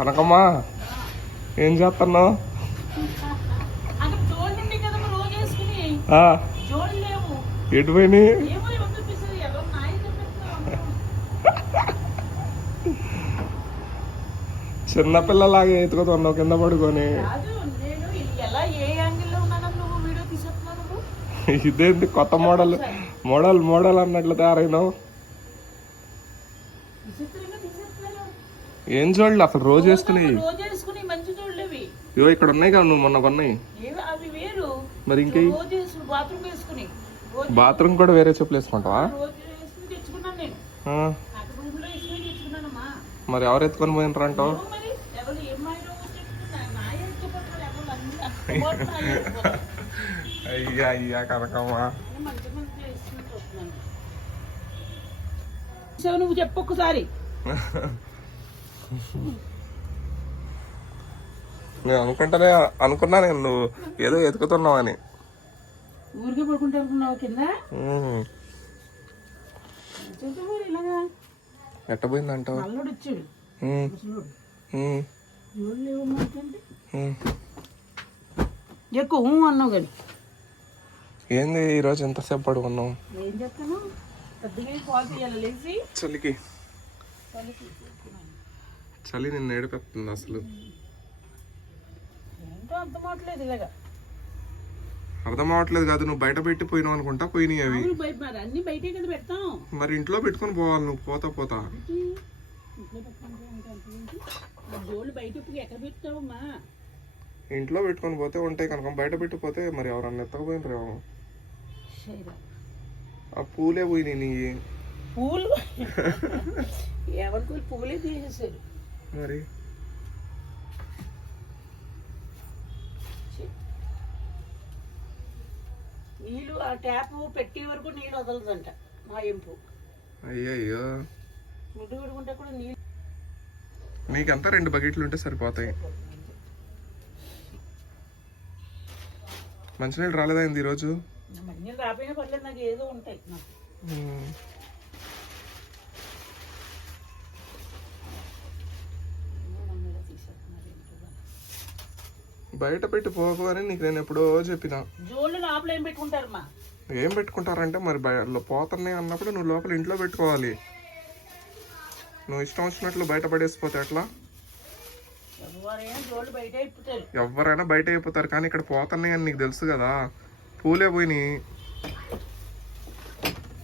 కనకమ్మా ఏం చేస్తున్నావు ఎటు పోయినాయి? చిన్నపిల్లలాగా ఎత్తుకుతున్నావు కింద పడుకొని. ఇదేంటి కొత్త మోడల్? మోడల్ మోడల్ అన్నట్లు తయారైనావు. ఏం చూడలే అసలు రోజు వేసుకుని రోజు వేసుకుని మంచి జోళ్ళు అవి ఇవో ఇక్కడ ఉన్నాయి కదా నువ్వు మొన్న కొన్నాయి ఏవి? అవి వేరు. మరి రోజు వేసుకుని బాత్రూమ్ వేసుకుని. రోజు బాత్రూమ్ కూడా వేరే చెప్పులు వేసుకుంటావా? మరి ఎవరు ఎత్తుకొని పోయినరు అంటావు. అయ్యా అయ్యా కనకమ్మా. నువ్వు చెప్పు ఒక్కసారి. నేను అనుకుంటానే అనుకున్నా నేను నువ్వు ఏదో ఎతుకుతున్నావు అని ఊరికే పడుకుంటా అనుకున్నావు కింద? ఎట్ట పోయిందంటావు? నల్లుడు. ఎక్కువ అన్నావు కానీ. ఏంది ఈరోజు ఎంతసేపు పడుకున్నావు? ఏం చెప్తాను లేచి? చలికి. చలి నిన్ను ఏడిపెత్తుంది అసలు. అర్థం అవట్లేదు కాదు నువ్వు బయట పెట్టి పోయినావు అనుకుంటా పోయినాయి అవి. మరి అన్ని బయటే కదా పెడతాం. మరి ఇంట్లో పెట్టుకొని పోవాలి నువ్వు పోతా పోతా. ఇంట్లో పెట్టుకొని పోతే ఉంటాయి కనుక బయట పెట్టిపోతే మరి ఎవరన్నా ఎత్తకపోయినరేమో సరే ఆ పూలే పోయినాయి నీ పూలు? ఎవరికి పూలే? తీసేసారు మరి? నీళ్ళు ఆ ట్యాప్ పెట్టే వరకు నీళ్ళు వదలదంట మా ఎంపు అయ్యయ్యో. ముడ్డు పెట్టుకుంటే కూడా నీళ్ళు నీకంతా రెండు బకెట్లు ఉంటే సరిపోతాయి. మంచినీళ్ళు రాలేదైంది ఈరోజు మంచి రాపోయినా పర్లేదు నాకు ఏదో ఉంటాయి. నాకు ఉమ్. ఏమో నా మీద తీసేస్తున్నారు ఏంటో కానీ. బయట పెట్టి పోకు అని నీకు నేను ఎప్పుడో చెప్పిన. ఏం పెట్టుకుంటారంటే మరి పోతున్నాయి అన్నప్పుడు నువ్వు లోపల ఇంట్లో పెట్టుకోవాలి. నువ్వు ఇష్టం వచ్చినట్లు బయట పడేసిపోతే ఎట్లా? ఎవరైనా బయట అయిపోతారు కానీ ఇక్కడ పోతున్నాయి అని నీకు తెలుసు కదా. పూలే పోయినాయి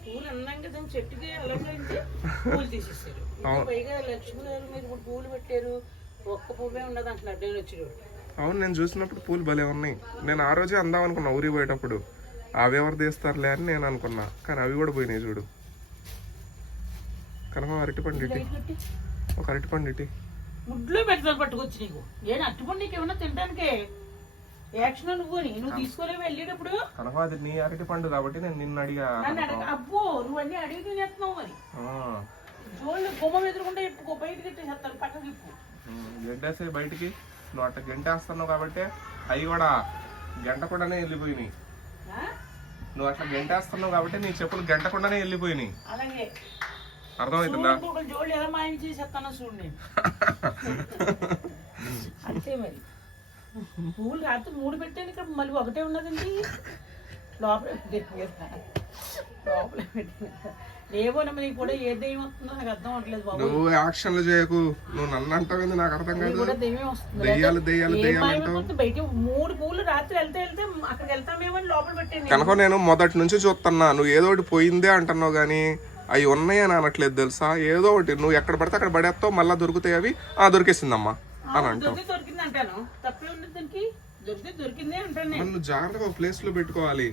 పూలు లక్ష్మి గారు మీరు పెట్టారు. ఒక్క పువ్వే ఉన్నది అంటున్నారు నేను అవును నేను చూసినప్పుడు పూలు భలే ఉన్నాయి. నేను ఆ రోజే అందాం అనుకున్నా ఊరికి పోయేటప్పుడు. అవి ఎవరు తీస్తారులే అని నేను అనుకున్నా. కానీ అవి కూడా పోయినాయి చూడు. కనుక అరటి పండు ఇటీ. ఒక అరటి పండు ఇటీ. ముడ్లో పట్టుకొచ్చి నీకు. ఏం అట్టుపండు నీకు ఏమన్నా తినడానికే? యాక్షన్ నువ్వు నువ్వు తీసుకోలేవు వెళ్ళేటప్పుడు. అది నీ అరటి పండు కాబట్టి నేను నిన్ను అడిగా అబ్బో నువ్వు అన్నీ అడిగి తినేస్తున్నావు మరి. జోళ్ళు ఎదురుకుంటే ఇప్పు బయట కట్టేసేస్తాను పక్కకి ఇప్పు బయటికి. నువ్వు అట్ట గెంటేస్తున్నావు కాబట్టి అవి కూడా గంటకుండానే వెళ్ళిపోయినాయి? నువ్వు అట్లా గెంటేస్తున్నావు కాబట్టి నీ చెప్పులు గంటకుండానే వెళ్ళిపోయినాయి. అర్థమవుతుందా? అంతే మరి. పూలు రాత్రి మూడు పెట్టాను ఇక్కడ మళ్ళీ ఒకటే ఉన్నదండి. లోపల. లోపల పెట్టాను కూడా ఏ దెయ్యం వస్తుందో నాకు అర్థం అవ్వట్లేదు బాబు. నువ్వు యాక్షన్లు చేయకు. నువ్వు నన్ను అంటావు కదా నాకు అర్థం కాదు. దెయ్యాలు దెయ్యాలు దెయ్యాలు? బయట మూడు పూలు రాత్రి వెళ్తే వెళ్తే అక్కడికి వెళ్తామేమో అని లోపల పెట్టాను కనుక నేను మొదటి నుంచి చూస్తున్నా నువ్వు ఏదో ఒకటి పోయిందే అంటున్నావు కానీ అవి ఉన్నాయి అని అనట్లేదు తెలుసా? ఏదో ఒకటి. నువ్వు ఎక్కడ పడితే అక్కడ పడేస్తావు మళ్ళీ దొరుకుతాయి అవి. ఆ దొరికేసిందమ్మా అని అంటావు. దొరికింది అంటాను. తప్పే ఉంది దొరికిందే అంటాను నేను. మరి నువ్వు జాగ్రత్తగా ఒక ప్లేస్లో పెట్టుకోవాలి.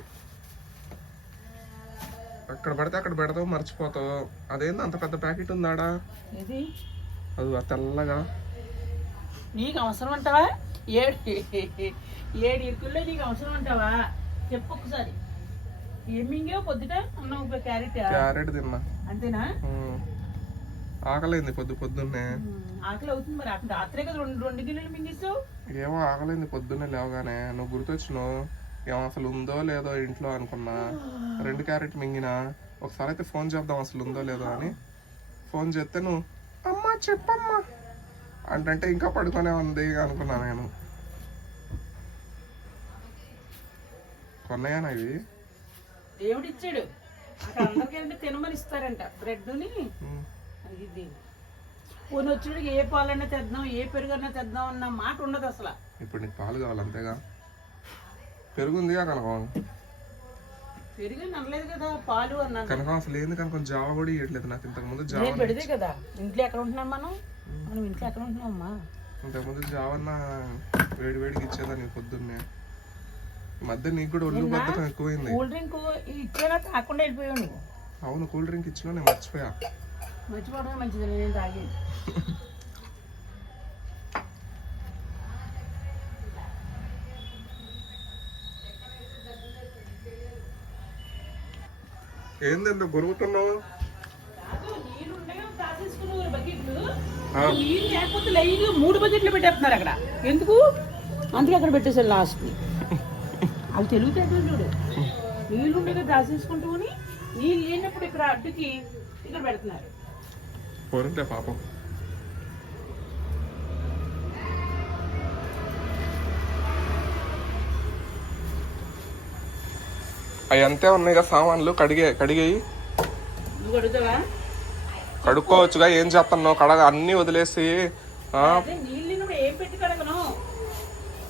ఎక్కడ పడితే అక్కడ పెడతావు మర్చిపోతావు. అదేంది అంత పెద్ద ప్యాకెట్ ఉందాడా? ఇది అది తెల్లగా. నీకు అవసరం అంటావా? ఏడు ఏడు ఇరుకుల్లో నీకు అవసరం అంటావా? చెప్పు ఒకసారి ఏమింగే పొద్దుట? అన్నావు క్యారెట్ క్యారెట్ తిన్నా. అంతేనా. ఆకలేంది పొద్దు పొద్దున్నే. ఆకలి అవుతుంది మరి. అక్కడ రాత్రే కదా రెండు రెండు గిన్నెలు మింగేస్తావు ఏమో ఆకలేంది పొద్దున్నే లేవగానే. నువ్వు గుర్తొచ్చినావు. ఏమో అసలు ఉందో లేదో ఇంట్లో అనుకున్నా. రెండు క్యారెట్ మింగినా. ఒకసారి అయితే ఫోన్ చేద్దాం అసలు ఉందో లేదో అని. ఫోన్ చేస్తే నువ్వు అమ్మా చెప్పమ్మా. అంటే ఇంకా పడుకొనే ఉంది అనుకున్నా నేను. కొన్నాయనా ఇవి దేవుడు ఇచ్చాడు తినమని ఇస్తారంట బ్రెడ్ని ఇది. వచ్చాడు ఏ పాలన్నా తెద్దాం ఏ పెరుగన్నా తెద్దాం అన్న మాట ఉండదు అసలు. ఇప్పుడు నీకు పాలు కావాలి అంతేగా? పెరుగుందిగా కనకం. పెరుగు అనలేదు కదా పాలు అన్నాను. కనకం అసలు ఏంది కనకం? జావ కూడా ఇవ్వట్లేదు నాకు. ఇంతకు ముందు జావ నేను పెడితే కదా ఇంట్లో ఎక్కడ ఉంటున్నాం మనం? మనం ఇంట్లో ఎక్కడ ఉంటున్నాం అమ్మా ఇంతకు ముందు జావన్న వేడి వేడికి ఇచ్చేదాన్ని పొద్దున్నే? ఈ మధ్య నీకు కూడా ఒళ్ళు బద్దకం ఎక్కువైంది. కూల్ డ్రింక్ ఇచ్చేలా తాకుండా వెళ్ళిపోయావు నువ్వు? అవును కూల్ డ్రింక్ ఇచ్చినా నేను మర్చిపోయా. మర్చిపోవడమే మంచిది నేను తాగేది ఏంది ఎంత గొరుగుతున్నావు కాదు, నీళ్ళు ఉండగా దాచేసుకున్నారు బకెట్లు. ఆ. నీళ్ళు లేకపోతే లైన్ మూడు బకెట్లు పెట్టేస్తున్నారు అక్కడ. ఎందుకు? అందుకే అక్కడ పెట్టేసారు లాస్ట్ అవి తెలుగుతుంది చూడు. నీళ్ళు ఉండగా దాచేసుకుంటూని నీళ్ళు లేనప్పుడు ఇక్కడ అడ్డుకి ఇక్కడ పెడుతున్నారు. పోరంటే పాపం. అవి అంతే ఉన్నాయి కదా సామాన్లు కడిగే కడిగేయి. కడుక్కోవచ్చుగా ఏం చేస్తున్నావు కడగ అన్నీ వదిలేసి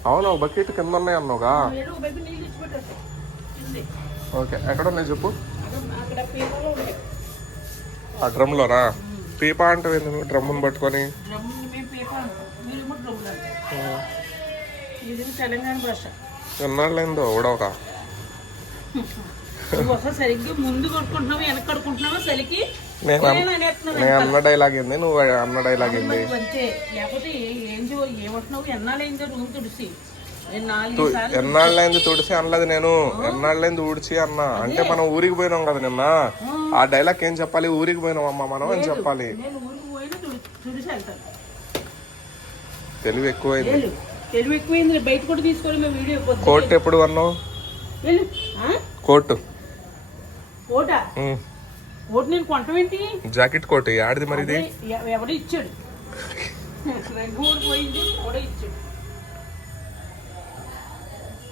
అవును బకెట్ కింద ఉన్నాయి అన్నావుగా. ఓకే ఎక్కడ ఉన్నాయి చెప్పు? ఆ డ్రమ్లోనా పీపా అంటే నువ్వు డ్రమ్ముని పట్టుకొని? ఎన్నాళ్ళైందో ఒకసారి సరిగ్గా ముందు కొట్టుకుంటున్నావు వెనక కడుకుంటున్నావు చలికి నేను అన్న- నేను డైలాగ్ ఏంది? నువ్వు అన్న డైలాగ్ ఏంది? అంతే. లేకపోతే ఏ- ఏం చూ ఏమంటున్నావు? ఎన్నాళ్ళైందో రూమ్ తుడిసి. ఎన్నాళ్ళైంది అనలేదు నేను. ఎన్నాళ్ళైంది ఊడ్చి అన్న? అంటే మనం ఊరికి పోయినాం కదా నిన్న. ఆ. డైలాగ్ ఏం చెప్పాలి? ఊరికి పోయినాం అమ్మ మనం అని చెప్పాలి? తెలివి ఎక్కువైంది. కోట్ ఎప్పుడు అన్నావు? కోట్. నేను కొంటమేంటి జాకెట్ కోట్ ఆడిది మరి ఇది? ఎ- ఎవడో ఇచ్చాడు. రంగు పోయింది ఎవడో ఇచ్చాడు.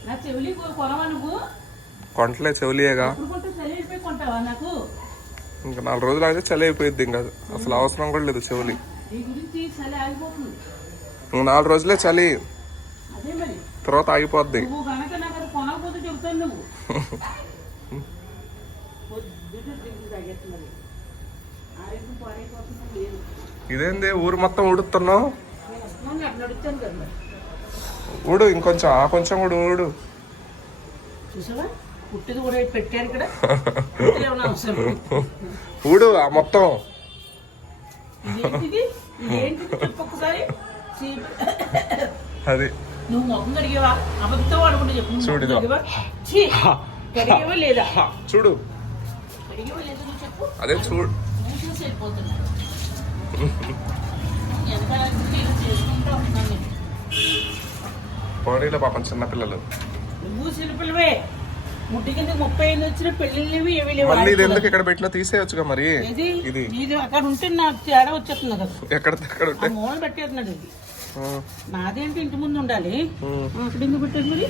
నా చెవులి కొ- కొనవా నువ్వు? కొంటలే చెవులియేగా. కొంటే నాకు? ఇంకా నాలుగు రోజులు అయితే చలి అయిపోయింది ఇంకా. అసలు అవసరం కూడా లేదు చెవులి. ఇంక నాలుగు రోజులే చలి. తర్వాత ఆగిపోద్ది నువ్వు కనుక నాకు అది కొనకపోతే చెబుతాను నువ్వు పొద్దుట డ్రింక్ తాగేస్తున్నది ఆరోగ్యం పాడైపోతుంది లేదు ఇదేంది? ఊరు మొత్తం ఉడుతున్నావు మరి ఊడు ఇంకొంచెం ఆ కొంచెం కూడా ఊడు. ఊడు ఆ మొత్తం. అది. నువ్వు ముఖం కడిగేవా అబద్ధం అనుకుంటే చెప్పు. చూడు. కడిగేవా లేదా? చూడు. కడిగేవా లేదా నువ్వు చెప్పు? అదే చూడు నేను చూసి వెళ్ళిపోతున్నా వెనకాల నుంచి ఇలా చేసుకుంటూ ఉంటున్నాను నేను. పోనీలో పాపం చిన్నపిల్లలు నువ్వు చిన్నపిల్లవే. ముట్టి కింద ముప్పై ఐదు వచ్చిన పెళ్ళిళ్ళవి ఏవి లేవు. మళ్ళీ ఇది ఎందుకు ఇక్కడ పెట్టినా తీసేయచ్చుగా మరి? ఇది ఇది. ఇది అక్కడ ఉంటే నాకు తేడా వచ్చేస్తుంది కదా. ఎక్కడ ఎక్కడ ఆ ఉంటే మూల పెట్టేస్తున్నాడు ఇది. నాదేంటి ఇంటి ముందు ఉండాలి? అక్కడ ఎందుకు పెట్టాడు మరి.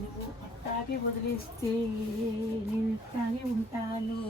నువ్వు పట్టాకి వదిలేస్తే నేను ఉంటాను.